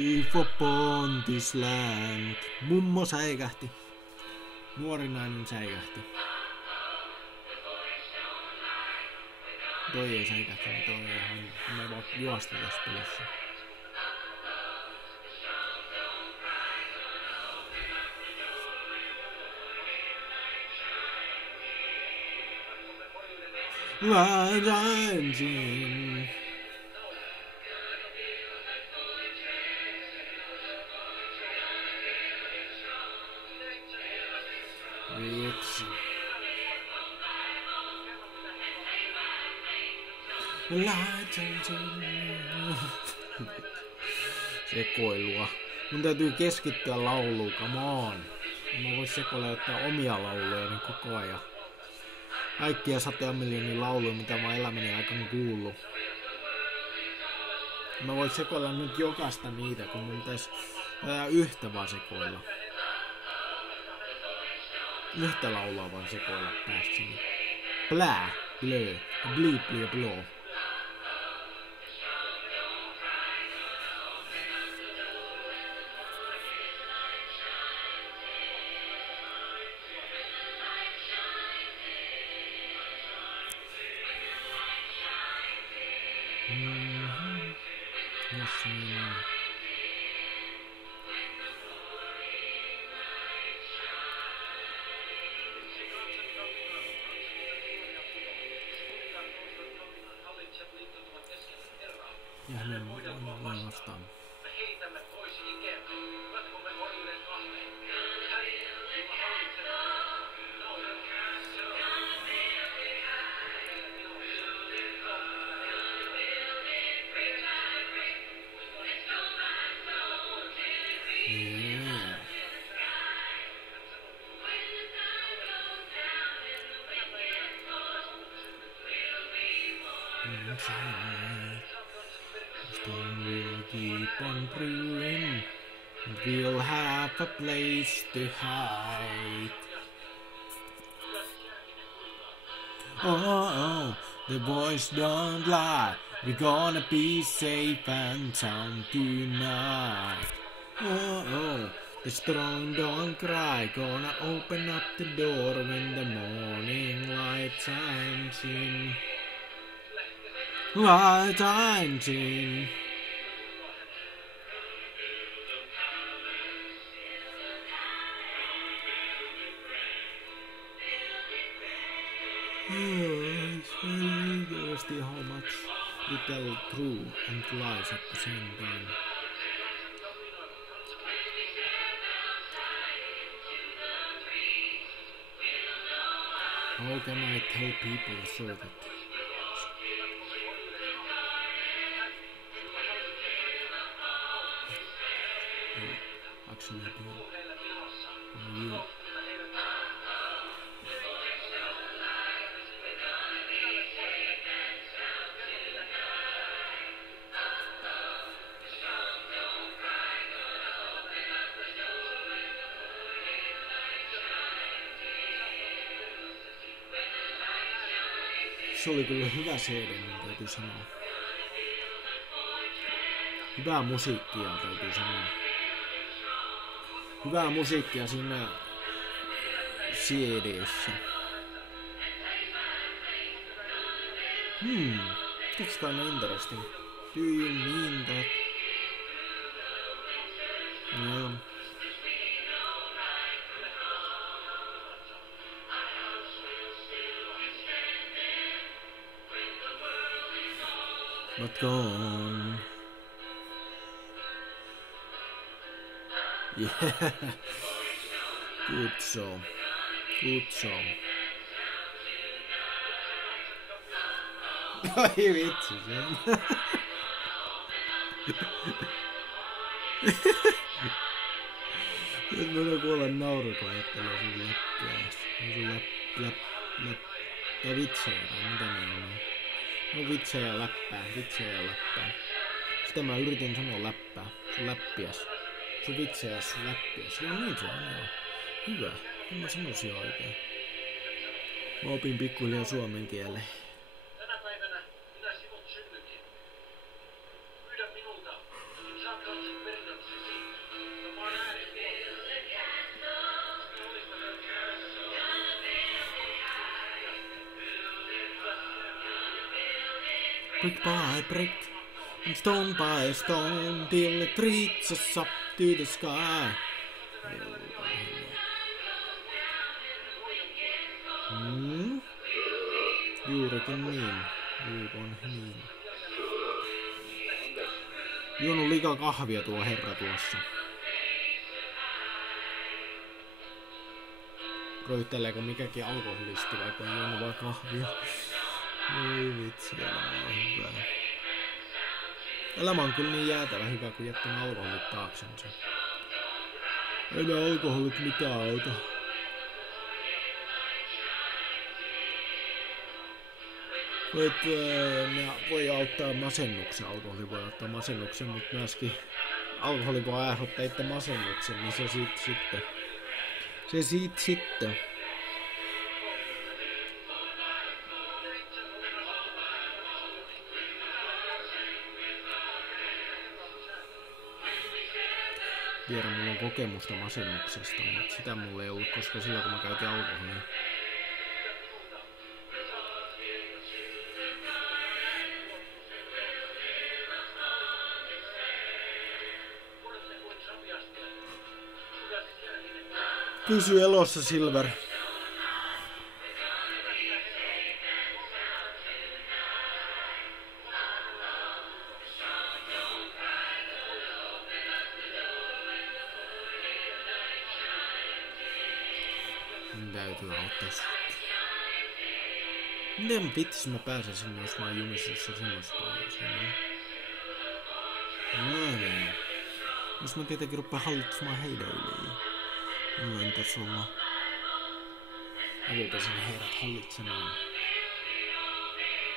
If upon this land. Mummo säikähti. Nuori nainen säikähti. Toi ei säikähti, toi ei ihan... Me vaan juosta tässä pelissä. Dancing. Vitsi. Sekoilua. Mun täytyy keskittyä lauluun, come on. Mä vois sekoileuttaa omia lauluja niin koko ajan. Kaikkia 100 miljoonia lauluja, mitä mä elämäni aikana kuullut. Mä voin sekoilla nyt jokaista niitä, kun mun pitäis yhtä vaan sekoilla. Yhtä laulaa vaan sekoilla päässäni. Blää, blö, bli, bli, blå. Ja hänen vastaan. Me heitämme pois ikään. Oletko me olleet ahneet? Hänen hallitsemme. Storm will keep on brewing. We'll have a place to hide. Oh, the boys don't lie. We're gonna be safe and sound tonight. Oh, the strong don't cry. Gonna open up the door when the morning light shines in. Light shines in. It's very thirsty how much we tell truth and lies at the same time. How can I tell people so that actually do you? Se oli kyllä hyvä CD, niin täytyy sanoa. Hyvää musiikkia täytyy sanoa. Hyvää musiikkia siinä CD:ssä. That's kinda interesting. Do you mean that? No. But gone. Yeah. Good song. Good song. Ai vitsi sen. Nyt minä kuulen nauru, kun ajattelee sun läppiä. Sun läppää vitsejä tai mitä ne on. No vitsejä ja läppää. Sitä mä yritin sanoa läppää. Sun läppiäs. Sun vitsejä ja sun läppiäs. No niin se on joo. Hyvä. Mä sanoisin oikein. Mä opin pikkuhiljaa suomen kielen. Tänä päivänä minä sinut synnytin. Pyydä minulta, saat kansan perinnön Brick by brick, and stone by stone, till it reaches us up to the sky. Juurikin niin. Juukon niin. Juonut liikaa kahvia tuo herra tuossa. Röytteleekö mikäkin alkoholisti, vaikka on juonut vaan kahvia? Ei vitsi, elämä on hyvä. Elämä on kyllä niin jäätävä hyvä, kun jättänyt alkoholit taaksensa. Ei ne alkoholit mitään auta. Ne voi auttaa masennuksen, alkoholi voi auttaa masennuksen, mutta myöskin alkoholi voi aiheuttaa itse masennuksen, niin se siitä sitten. Tiedän, mulla on kokemusta masennuksesta, mutta sitä mulla ei ollut, koska silloin kun mä käytin alkoholia. Pysy elossa, Silver. Täytyy auttaa sut. Miten vitsi mä pääsen sinne, jos mä oon jumisessa semmosessa paikassa? Näin. Jos mä tietenkin rupean hallitsemaan heidän yli. Jollain tasolla. Mä rupesin heidät hallitsemaan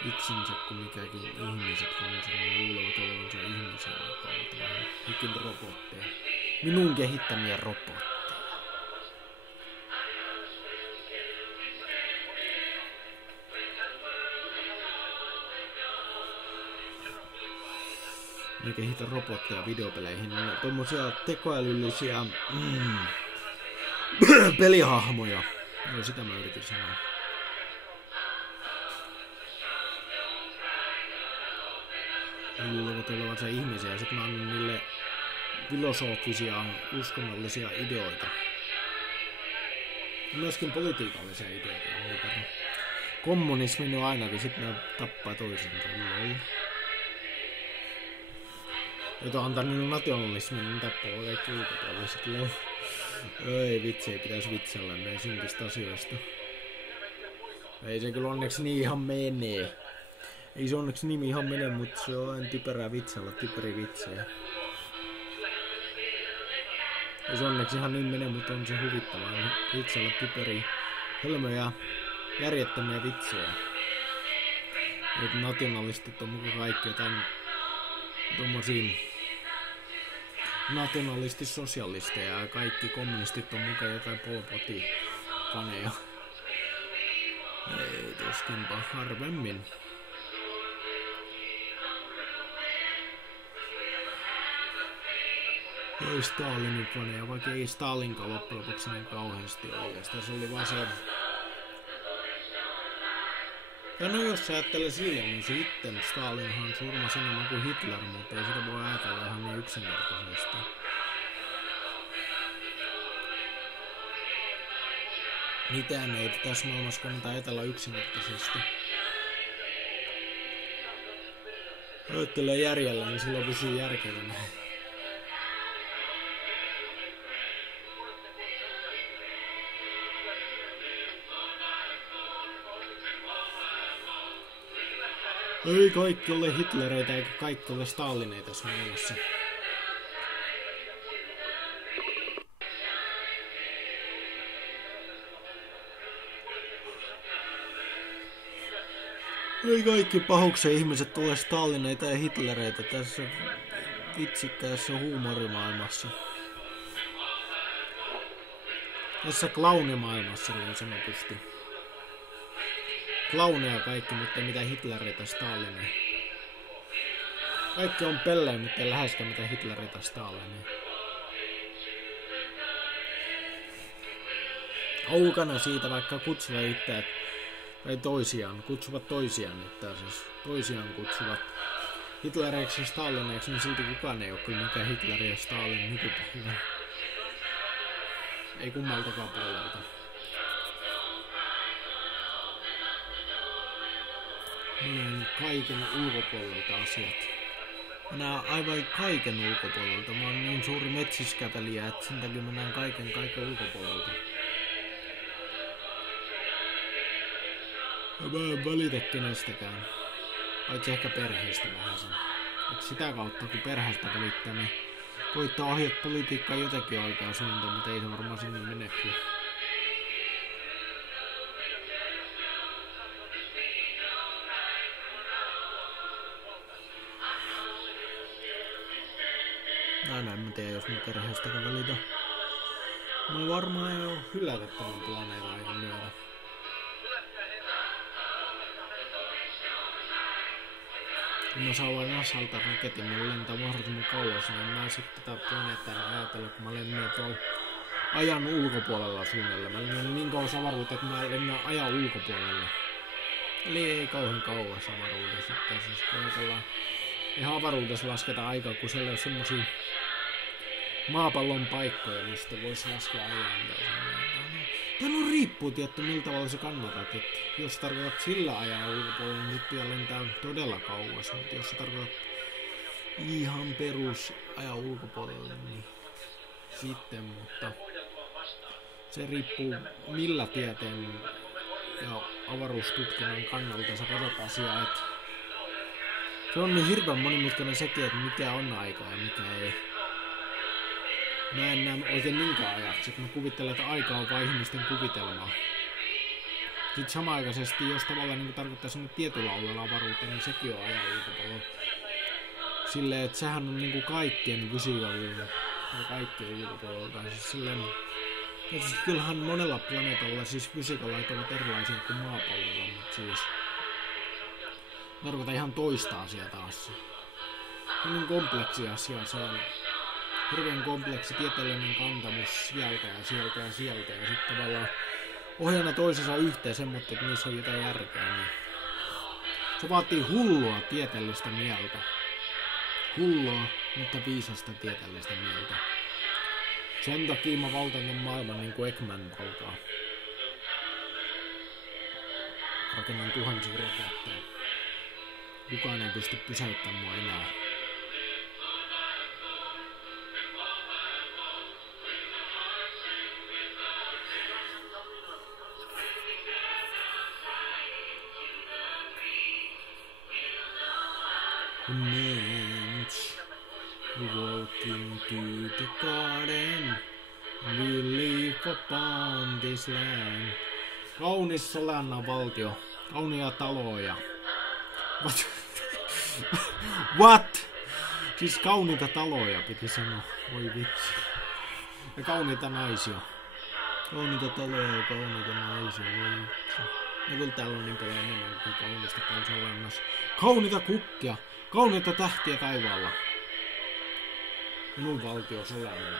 itsensä, kun mikäkin ihmiset kanssa luulevat olevansa ihmisiä, jotka ovat vähän hikin robotteja. Minun kehittämiä robotteja. Ne kehitä robotteja videopeleihin, ne tommosia tekoälyllisiä pelihahmoja. No sitä mä yritin sanoa. Ne luulevat olevansa ihmisiä ja sit mä annan niille filosofisia, uskonnollisia ideoita. Myöskin politiikallisia ideoita. Kommunismi on ainakin, sit ne tappaa toisensa. Jota antaa niille nationalismin, niin tappaa kaikki ulkopuoliset. Ei vitsi, ei pitäisi vitsellä meidän synkistä asioista. Ei se kyllä onneksi niin ihan menee. Ei se onneksi nimi ihan mene, mutta se on aina typerää vitsellä, typeri vitsejä. Ei se onneksi ihan niin mene, mutta on se huvittavaa vitsellä typeri hölmöjä, järjettömiä vitsejä. Et nationalistit on mukaan kaikki jotain tommosia nationalistis-sosialisteja ja kaikki kommunistit on mukaan jotain Pol Pot-faneja. Ei tuskinpa harvemmin. Ei Stalinin faneja, vaikka ei Stalinkaan loppujen lopuksi niin kauheasti oikeastaan. Se oli vaan se... Ja no jos sä ajattelee sille, niin sitten Stalinhan surmasi enemmän kuin Hitler, mutta ei sitä voi ajatella ihan niin yksinkertaisesti. Mitään ei tässä maailmassa kannata ajatella yksinkertaisesti. Ajattelee järjellä, niin silloin pysyy järkevänä. Ei kaikki ole Hitlereitä eikä kaikki ole Stalineita tässä maailmassa. Ei kaikki pahuksen ihmiset ole Stalineita ja Hitlereitä tässä vitsikkäässä huumorimaailmassa. Tässä klaunimaailmassa niin sanotusti. Klauneja kaikki, mutta ei mitään Hitlereitä Stalineja. Kaikki on pellejä, mutta ei läheskään mitään Hitlereitä Stalineja. Aukana siitä vaikka kutsua itseä Tai kutsuvat toisiaan, että siis toisiaan kutsuvat Hitleriksi ja Stalineiksi, niin silti kukaan ei ole kyllä mikään Hitler ja Stalin nykypäivänä. Ei kummaltakaan puolelta. Mä näen kaiken ulkopuolelta asiat. Mä näen aivan kaiken ulkopuolelta. Mä oon niin suuri metsiskävelijä, että sen takia mä näen kaiken ulkopuolelta. Mä en välitä kenestäkään. Paitsi ehkä perheestä vähän sen. Et sitä kautta kun perheestä välittää, niin koittaa ohjata politiikkaa jotenkin oikeaan suuntaan, mutta ei se varmaan sinne mene kyllä. Aina en mä tiedä, jos mä perheestäkään välitä. Mä varmaan ei oo hylätä tämän planeetan ajan myötä. Kun mä saan vain NASAlta raketin, mä lentää mahdollisimman kauas, niin mä sitten tätä planeettaa ajatella, kun mä lennän tuolla ajan ulkopuolella suunnilleen. Mä lennän niin kauas avaruuteen, että mä lennän ajan ulkopuolelle. Eli ei kauhean kauas avaruudessa. Siis kun ajatellaan, ihan avaruudessa lasketaan aikaa, kun siellä on semmosia maapallon paikkoja, mistä voisi laskea ajan. Tämä riippuu tietty, millä tavalla sä kannatat. Et jos tarkoitat sillä ajan ulkopuolella, niin pitää lentää todella kauas. Mutta jos sä tarkoitat ihan perus ajan ulkopuolella, niin sitten. Mutta se riippuu millä tieteen ja avaruustutkinnan kannalta sä katsot asiaa. Et se on niin hirveän monimutkainen sekin, että mikä on aika ja mikä ei. Mä en näe oikein niinkään ajaksi, että mä kuvittelen, että aika on vain ihmisten kuvitelmaa. Sitten samaaikaisesti, jos tavallaan niin tarkoittaa sinne tietyllä alueella avaruuteen, niin sekin on ajan ulkopuolella. Silleen, että sehän on niin kaikkien fysiikalla ja kaikkien ulkopuolella. Siis silleen, siis kyllähän monella planeetalla siis fysiikalait ovat erilaisia kuin maapallolla, mutta siis tarkoittaa ihan toista asiaa taas. Se on niin kompleksi asia, se on hirveän kompleksi tieteellinen kantamus sieltä ja sieltä ja sieltä ja sitten tavallaan ohjana toisensa yhteen sen, mutta että niissä on jotain järkeä, niin se vaatii hullua tieteellistä mieltä. Hullua, mutta viisasta tieteellistä mieltä. Sen takia mä valtaan ton maailman niin kuin Eggman valtaa. Rakennan tuhansia raketteja. Kukaan ei pysty pysäyttämään mua enää. Meant we walk into the garden, we live upon this land. Kaunis Solannan valtio, kaunia taloja. What? What? Siis kauniita taloja piti sanoa, voi vitsi. Ja kauniita naisia. Kauniita taloja ja kauniita naisia, voi vitsi. Ja kyllä täällä on niin paljon enemmän kuin kaunista Solannassa. Kauniita kukkia, kauniita tähtiä taivaalla. Minun valtio Solanna.